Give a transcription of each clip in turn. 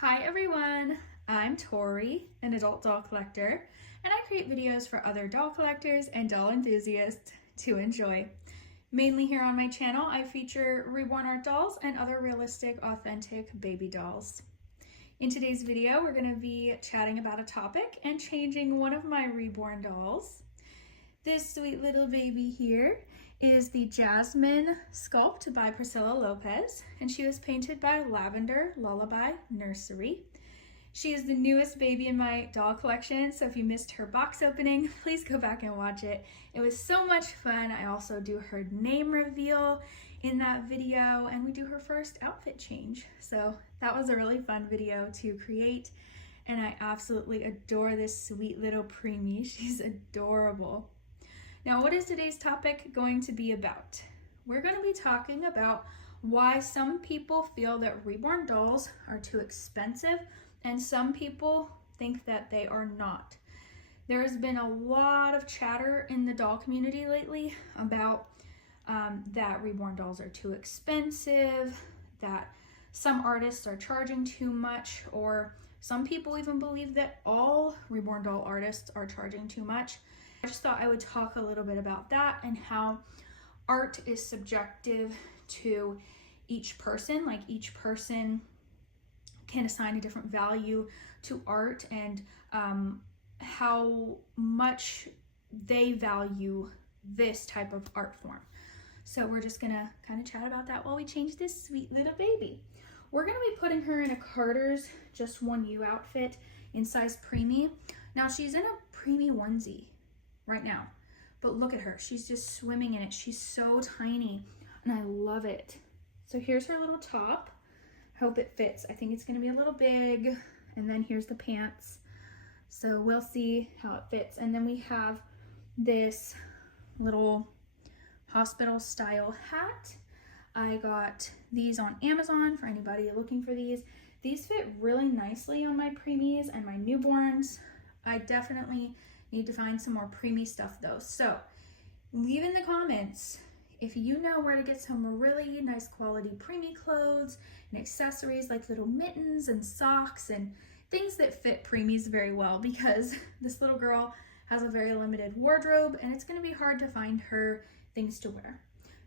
Hi everyone, I'm Tori, an adult doll collector, and I create videos for other doll collectors and doll enthusiasts to enjoy. Mainly here on my channel, I feature reborn art dolls and other realistic, authentic baby dolls. In today's video, we're going to be chatting about a topic and changing one of my reborn dolls. This sweet little baby here is the Jasmine sculpt by Priscilla Lopez, and she was painted by Lavender Lullaby Nursery. She is the newest baby in my doll collection, so if you missed her box opening, please go back and watch it. It was so much fun. I also do her name reveal in that video, and we do her first outfit change. So that was a really fun video to create, and I absolutely adore this sweet little preemie. She's adorable. Now, what is today's topic going to be about? We're going to be talking about why some people feel that reborn dolls are too expensive and some people think that they are not. There has been a lot of chatter in the doll community lately about that reborn dolls are too expensive, that some artists are charging too much, or some people even believe that all reborn doll artists are charging too much. I just thought I would talk a little bit about that and how art is subjective to each person. Like, each person can assign a different value to art and how much they value this type of art form. So we're just gonna kind of chat about that while we change this sweet little baby. We're gonna be putting her in a Carter's Just One You outfit in size preemie. Now, she's in a preemie onesie right now, but look at her, she's just swimming in it. She's so tiny and I love it. So here's her little top. Hope it fits. I think it's going to be a little big, and then here's the pants, so we'll see how it fits. And then we have this little hospital style hat. I got these on Amazon for anybody looking for these. These fit really nicely on my preemies and my newborns. I definitely need to find some more preemie stuff though. So leave in the comments if you know where to get some really nice quality preemie clothes and accessories like little mittens and socks and things that fit preemies very well, because this little girl has a very limited wardrobe and it's going to be hard to find her things to wear.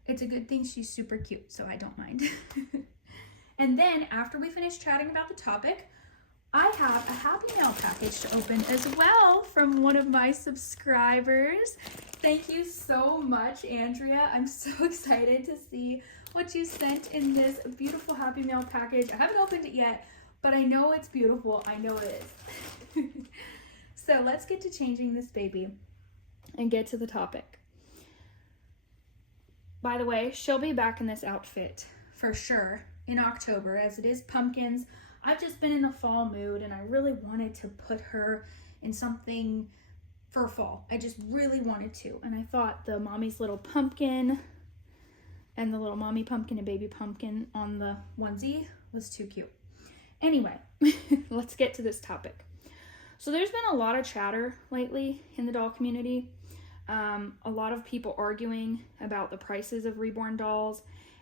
It's a good thing she's super cute, so I don't mind. And then after we finish chatting about the topic, I have a Happy Mail package to open as well from one of my subscribers. Thank you so much, Andrea. I'm so excited to see what you sent in this beautiful Happy Mail package. I haven't opened it yet, but I know it's beautiful. I know it is. So let's get to changing this baby and get to the topic. By the way, she'll be back in this outfit for sure in October, as it is pumpkins. I've just been in the fall mood and I really wanted to put her in something for fall. I just really wanted to. And I thought the mommy's little pumpkin and the little mommy pumpkin and baby pumpkin on the onesie was too cute. Anyway, let's get to this topic. So there's been a lot of chatter lately in the doll community. A lot of people arguing about the prices of reborn dolls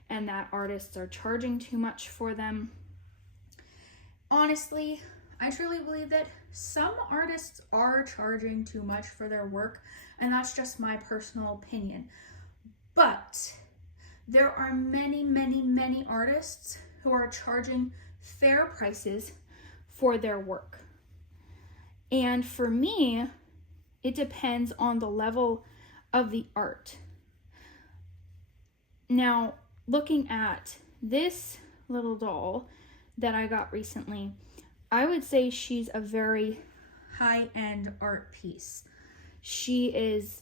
and that artists are charging too much for them. Honestly, I truly believe that some artists are charging too much for their work, and that's just my personal opinion. But there are many, many, many artists who are charging fair prices for their work. And for me, it depends on the level of the art. Now, looking at this little doll that I got recently, I would say she's a very high-end art piece. She is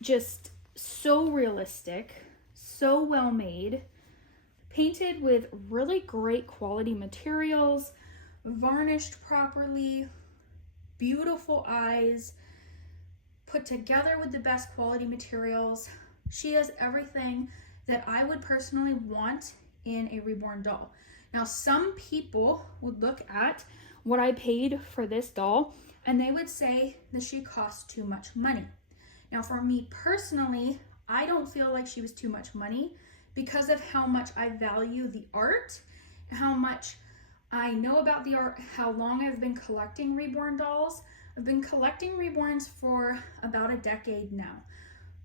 just so realistic, so well made, painted with really great quality materials, varnished properly, beautiful eyes, put together with the best quality materials. She has everything that I would personally want in a reborn doll. Now, some people would look at what I paid for this doll and they would say that she cost too much money. Now, for me personally, I don't feel like she was too much money because of how much I value the art, how much I know about the art, how long I've been collecting Reborn dolls. I've been collecting Reborns for about a decade now.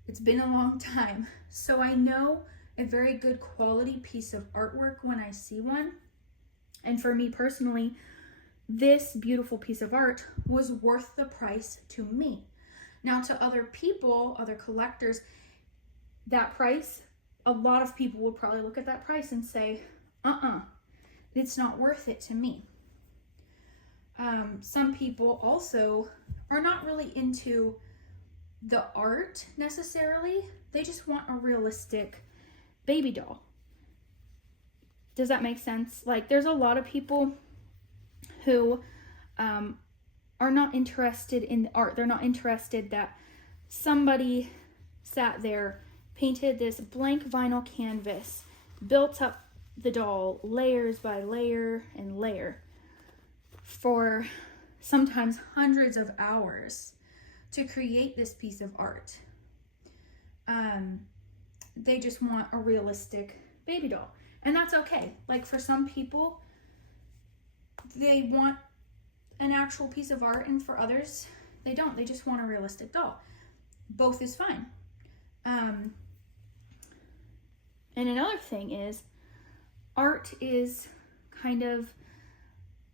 It's been a long time. So I know a very good quality piece of artwork when I see one. And for me personally, this beautiful piece of art was worth the price to me. Now to other people, other collectors, that price, a lot of people will probably look at that price and say, it's not worth it to me. Some people also are not really into the art necessarily. They just want a realistic baby doll. Does that make sense? Like, there's a lot of people who are not interested in the art. They're not interested that somebody sat there, painted this blank vinyl canvas, built up the doll layers by layer and layer for sometimes hundreds of hours to create this piece of art. They just want a realistic baby doll, and that's okay. Like, for some people, they want an actual piece of art, and for others, they don't. They just want a realistic doll. Both is fine. And another thing is, art is kind of,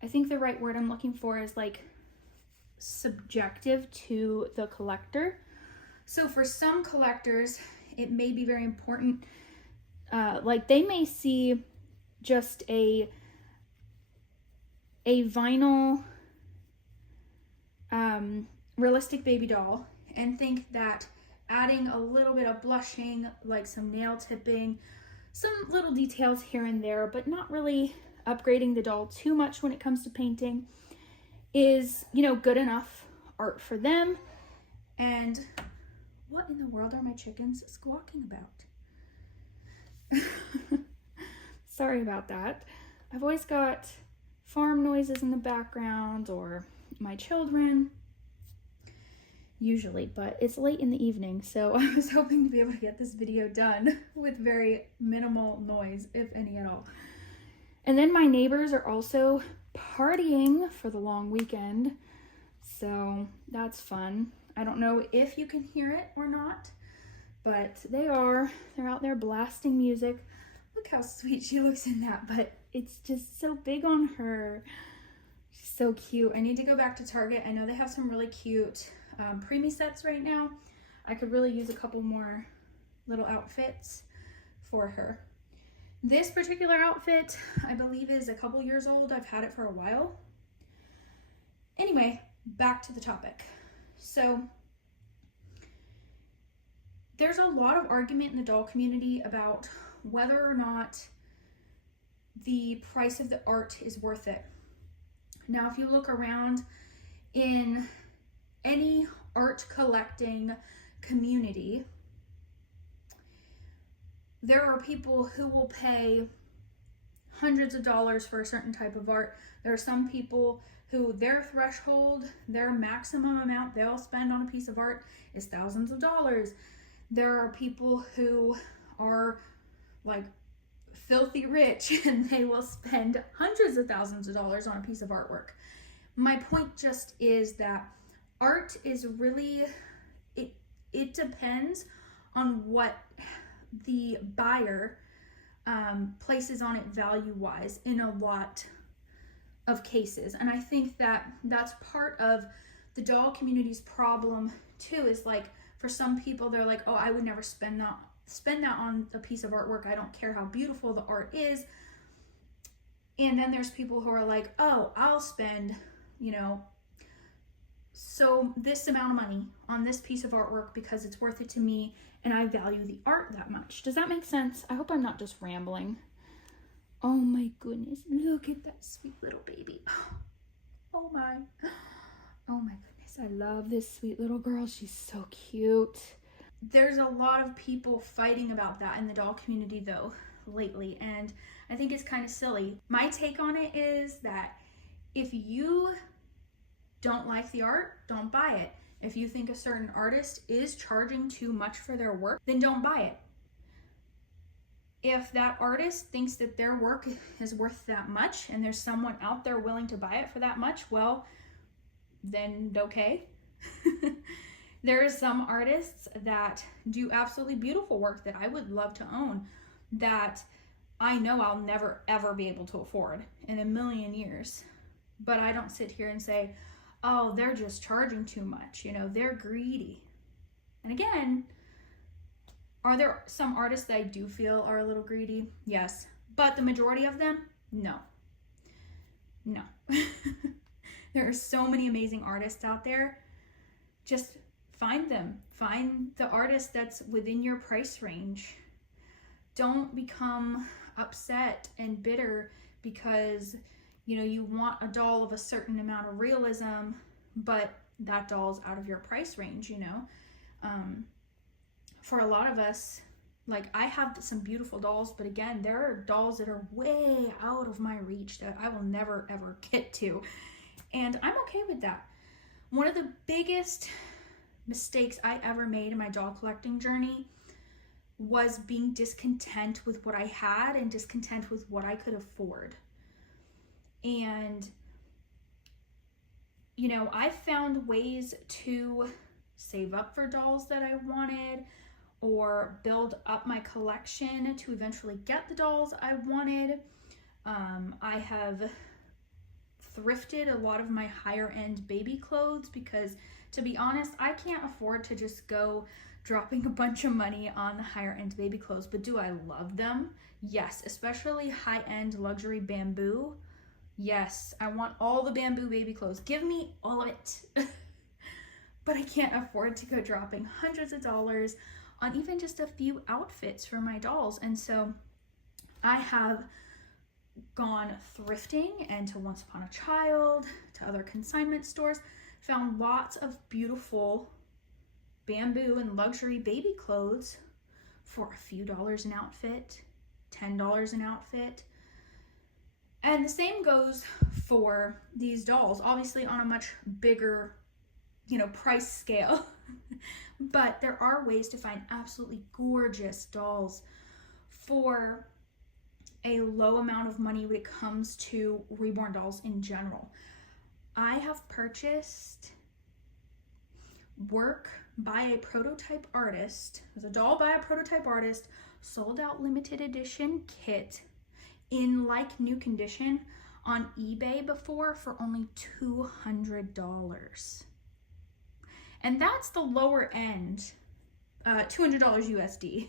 I think the right word I'm looking for is like subjective to the collector. So for some collectors, it may be very important. Like, they may see just a vinyl realistic baby doll and think that adding a little bit of blushing, like some nail tipping, some little details here and there, but not really upgrading the doll too much when it comes to painting, is, you know, good enough art for them. And what in the world are my chickens squawking about? Sorry about that. I've always got farm noises in the background, or my children, usually, but it's late in the evening, so I was hoping to be able to get this video done with very minimal noise, if any at all. And then my neighbors are also partying for the long weekend, so that's fun. I don't know if you can hear it or not, but they're out there blasting music. Look how sweet she looks in that, but it's just so big on her. She's so cute. I need to go back to Target. I know they have some really cute preemie sets right now. I could really use a couple more little outfits for her. This particular outfit, I believe, is a couple years old. I've had it for a while. Anyway, back to the topic. So there's a lot of argument in the doll community about whether or not the price of the art is worth it. Now, if you look around in any art collecting community, there are people who will pay hundreds of dollars for a certain type of art. There are some people who their threshold, their maximum amount they'll spend on a piece of art is thousands of dollars. There are people who are like filthy rich and they will spend hundreds of thousands of dollars on a piece of artwork. My point just is that art is really, it depends on what the buyer places on it value-wise in a lot of cases. And I think that that's part of the doll community's problem too, is like, for some people, they're like, oh, I would never spend that on a piece of artwork. I don't care how beautiful the art is. And then there's people who are like, oh, I'll spend, you know, so this amount of money on this piece of artwork because it's worth it to me and I value the art that much. Does that make sense? I hope I'm not just rambling. Oh my goodness, look at that sweet little baby. Oh my goodness, I love this sweet little girl. She's so cute. There's a lot of people fighting about that in the doll community though lately, and I think it's kind of silly. My take on it is that if you don't like the art, don't buy it. If you think a certain artist is charging too much for their work, then don't buy it. If that artist thinks that their work is worth that much and there's someone out there willing to buy it for that much, well, then okay. There are some artists that do absolutely beautiful work that I would love to own that I know I'll never ever be able to afford in a million years. But I don't sit here and say, oh, they're just charging too much, they're greedy. And again, are there some artists that I do feel are a little greedy? Yes. But the majority of them, no. No. There are so many amazing artists out there. Just find them. Find the artist that's within your price range. Don't become upset and bitter because, you want a doll of a certain amount of realism, but that doll's out of your price range, For a lot of us, like I have some beautiful dolls, but again, there are dolls that are way out of my reach that I will never ever get to. And I'm okay with that. One of the biggest mistakes I ever made in my doll collecting journey was being discontent with what I had and discontent with what I could afford. And, I found ways to save up for dolls that I wanted or build up my collection to eventually get the dolls I wanted. I have thrifted a lot of my higher end baby clothes because, to be honest, I can't afford to just go dropping a bunch of money on the higher end baby clothes. But do I love them? Yes, especially high end luxury bamboo. Yes, I want all the bamboo baby clothes. Give me all of it. But I can't afford to go dropping hundreds of dollars on even just a few outfits for my dolls. And so I have gone thrifting and to Once Upon a Child, to other consignment stores, found lots of beautiful bamboo and luxury baby clothes for a few dollars an outfit, $10 an outfit. And the same goes for these dolls, obviously on a much bigger, price scale. But there are ways to find absolutely gorgeous dolls for a low amount of money when it comes to reborn dolls in general. I have purchased work by a prototype artist, as a doll by a prototype artist, sold out limited edition kit in like new condition on eBay before for only $200. And that's the lower end, $200 USD,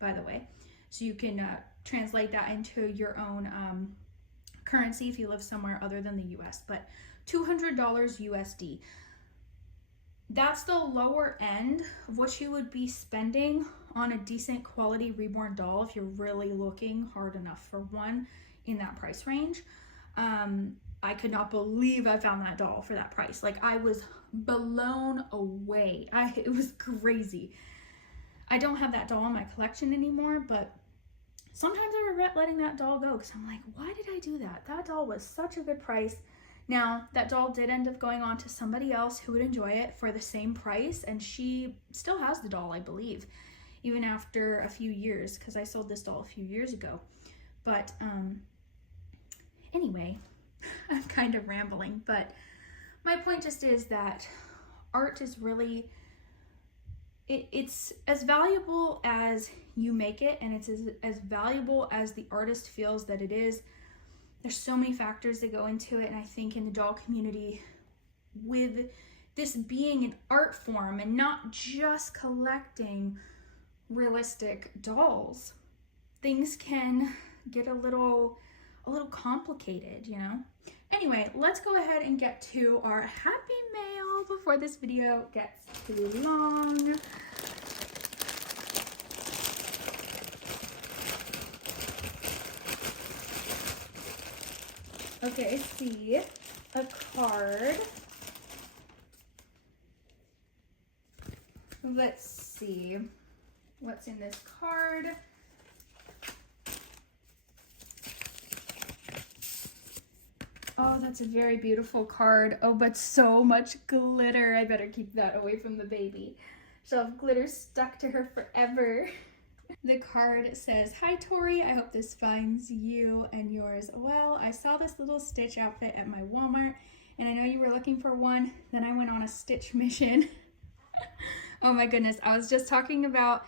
by the way. So you can translate that into your own currency if you live somewhere other than the US, but $200 USD. That's the lower end of what you would be spending on a decent quality reborn doll if you're really looking hard enough for one in that price range. I could not believe I found that doll for that price. Like, I was blown away. It was crazy. I don't have that doll in my collection anymore, but sometimes I regret letting that doll go because I'm like, why did I do that? That doll was such a good price. Now, that doll did end up going on to somebody else who would enjoy it for the same price, and she still has the doll, I believe, even after a few years, because I sold this doll a few years ago. But anyway, I'm kind of rambling, but my point just is that art is really, it's as valuable as you make it, and it's as valuable as the artist feels that it is. There's so many factors that go into it, and I think in the doll community, with this being an art form and not just collecting realistic dolls, things can get a little complicated, Anyway, let's go ahead and get to our happy mail before this video gets too long. Okay, I see a card. Let's see what's in this card. Oh, that's a very beautiful card. Oh, but so much glitter. I better keep that away from the baby. She'll have glitter stuck to her forever. The card says, "Hi Tori, I hope this finds you and yours well. I saw this little Stitch outfit at my Walmart and I know you were looking for one. Then I went on a Stitch mission." Oh my goodness, I was just talking about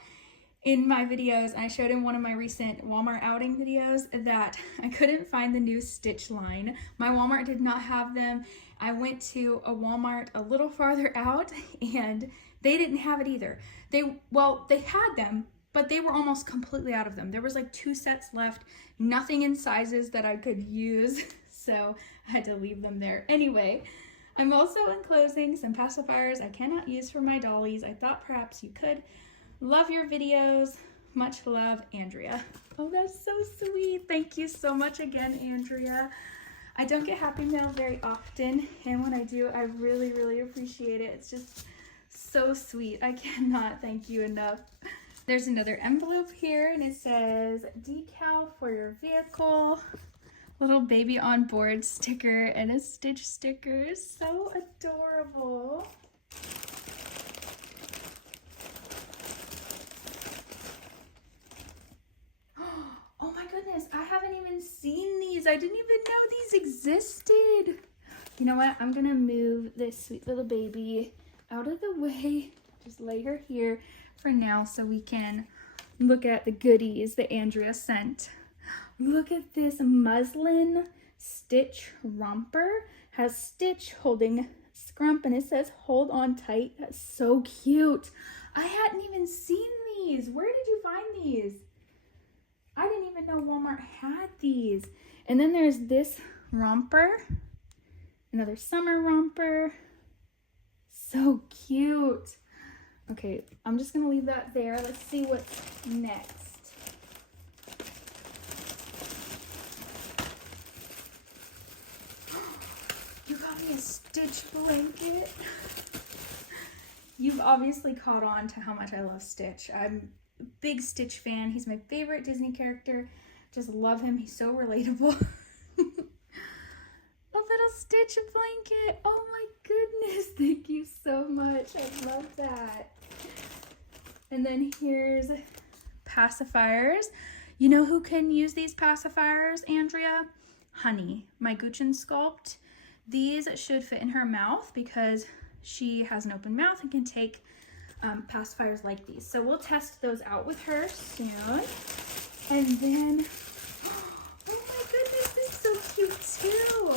in my videos, and I showed in one of my recent Walmart outing videos that I couldn't find the new Stitch line. My Walmart did not have them. I went to a Walmart a little farther out and they didn't have it either. They had them, but they were almost completely out of them. There was like 2 sets left, nothing in sizes that I could use, so I had to leave them there. Anyway, I'm also enclosing some pacifiers I cannot use for my dollies. I thought perhaps you could. Love your videos. Much love, Andrea. Oh, that's so sweet. Thank you so much again, Andrea. I don't get happy mail very often, and when I do, I really, really appreciate it. It's just so sweet. I cannot thank you enough. There's another envelope here, and it says, "Decal for your vehicle." Little baby on board sticker and a Stitch sticker. So adorable. Oh my goodness, I haven't even seen these. I didn't even know these existed. You know what? I'm gonna move this sweet little baby out of the way. Just lay her here for now so we can look at the goodies that Andrea sent. Look at this muslin Stitch romper. Has Stitch holding Scrump and it says "hold on tight." That's so cute. I hadn't even seen these. Where did you find these? I didn't even know Walmart had these. And then there's this romper, another summer romper. So cute. Okay, I'm just gonna leave that there. Let's see what's next. You got me a Stitch blanket. You've obviously caught on to how much I love Stitch. I'm a big Stitch fan. He's my favorite Disney character. Just love him. He's so relatable. A little Stitch blanket. Oh my goodness. Thank you so much. I love that. And then here's pacifiers. You know who can use these pacifiers, Andrea? Honey, my Gucci Sculpt. These should fit in her mouth because she has an open mouth and can take pacifiers like these. So we'll test those out with her soon. And then, oh my goodness, this is so cute too.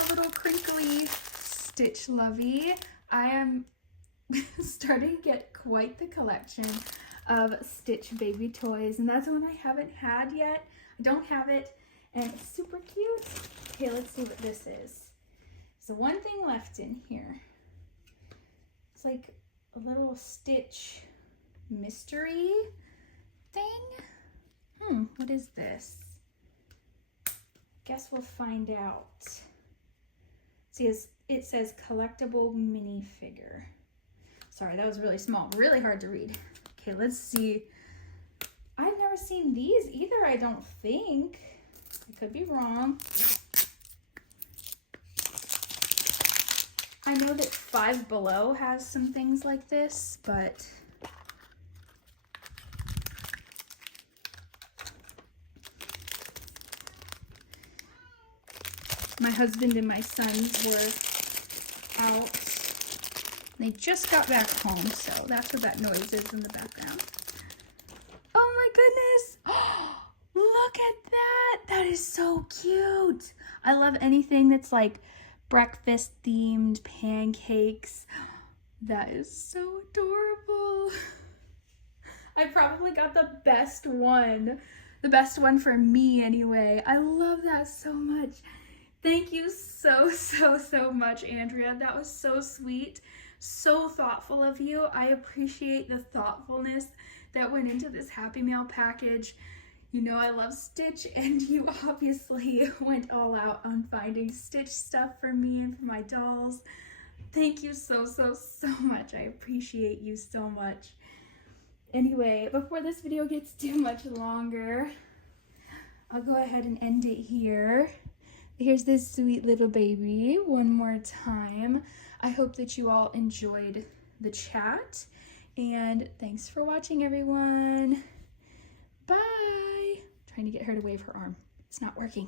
A little crinkly Stitch lovey. I am starting to get quite the collection of Stitch baby toys, and that's one I haven't had yet. I don't have it, and it's super cute. Okay, let's see what this is. So one thing left in here. It's like a little Stitch mystery thing. What is this? Guess we'll find out. See, it says collectible minifigure. Sorry, that was really small, really hard to read. Okay, let's see. I've never seen these either, I don't think. I could be wrong. I know that Five Below has some things like this, but my husband and my sons were out. They just got back home, so that's what that noise is in the background. Oh my goodness! Look at that! That is so cute! I love anything that's like breakfast themed, pancakes. That is so adorable. I probably got the best one. The best one for me anyway. I love that so much. Thank you so much, Andrea. That was so sweet. So thoughtful of you. I appreciate the thoughtfulness that went into this Happy Mail package. You know I love Stitch, and you obviously went all out on finding Stitch stuff for me and for my dolls. Thank you so much. I appreciate you so much. Anyway, before this video gets too much longer, I'll go ahead and end it here. Here's this sweet little baby one more time. I hope that you all enjoyed the chat, and thanks for watching, everyone. Bye. Trying to get her to wave her arm. It's not working.